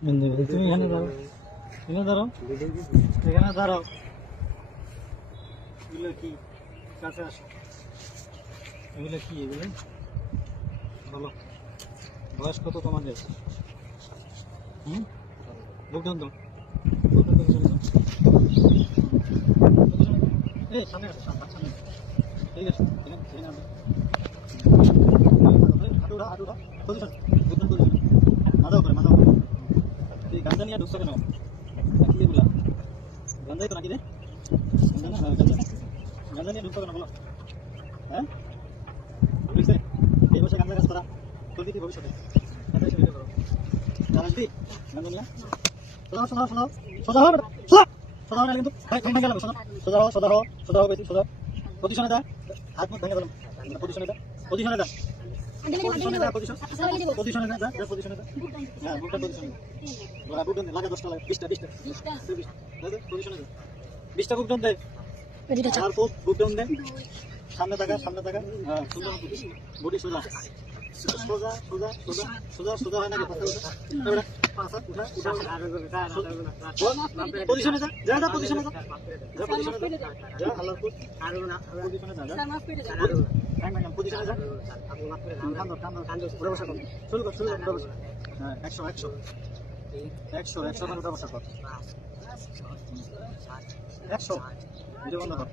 তুমি এখানে দাঁড়াও, এখানে দাঁড়াও, এখানে দাঁড়াও। এগুলো কি? কাছে আসো। এগুলো কি? এগুলো বলো। বয়স কত তোমাদের? বুক ডাউন দাও। এই সামনে আসো, সামনে। ঠিক আছে, এখানে আসো। হাঁটুরা, হাঁটুরা। পজিশন, বুক ডাউন পজিশন। মাথা উপরে, মাথা উপরে। এই গান্দা নিয়ে ঢুকছো কেন? নাকি এগুলা? গান্দাই তো নাকি রে? গান্দা না? হ্যাঁ, গান্দা। গান্দা নিয়ে ঢুকছো কেন বলো? হ্যাঁ? বুঝছে? এই বছর গান্দা কাজ করা। করবি কি ভবিষ্যতে? গান্দা এসে ভিডিও করো। গান আসবি? গান্দা নিয়ে? সোজা হও, সোজা হও, সোজা হও। সোজা হও বেটা। সোজা! সোজা হও না কিন্তু। ভাই, ভেঙে গেলাম। সোজা। সোজা হও, সোজা হও। সোজা হও বেশি, সোজা। পজিশনে যা। হাত মুখ ভেঙে গেলাম। পজিশনে যা। পজিশনে যা। পজিশনে যা, পজিশন। পজিশনে যা, যা, পজিশনে যা। হ্যাঁ, বুকটা পজিশনে যা। বুক ডাউন দে, লাগা 10টা লাগা, 20টা, 20টা। 20টা। পজিশনে যা। 20টা বুক ডাউন দে। আর বুক ডাউন দে। সামনে তাকা, সামনে তাকা। হ্যাঁ, সুন্দর বডি সোজা। সোজা, সোজা, সোজা, সোজা, সোজা হয় নাকি? এবারে পাঁচ হাত উঠা, উঠা, পজিশনে যা, যা, যা, পজিশনে যা। যা, পজিশনে যা। যা, আল্লাহর কুত। পজিশনে যা, যা। হ্যাঁ, ম্যাডাম, পজিশনে যা। কান ধর, কান ধর, কান ধর। উঠে বসা কর। শুরু কর, শুরু কর, উঠে বসা। হ্যাঁ, 100, 100। 100, 100 বার উঠে বসা কর। 100। ভিডিও বন্ধ কর।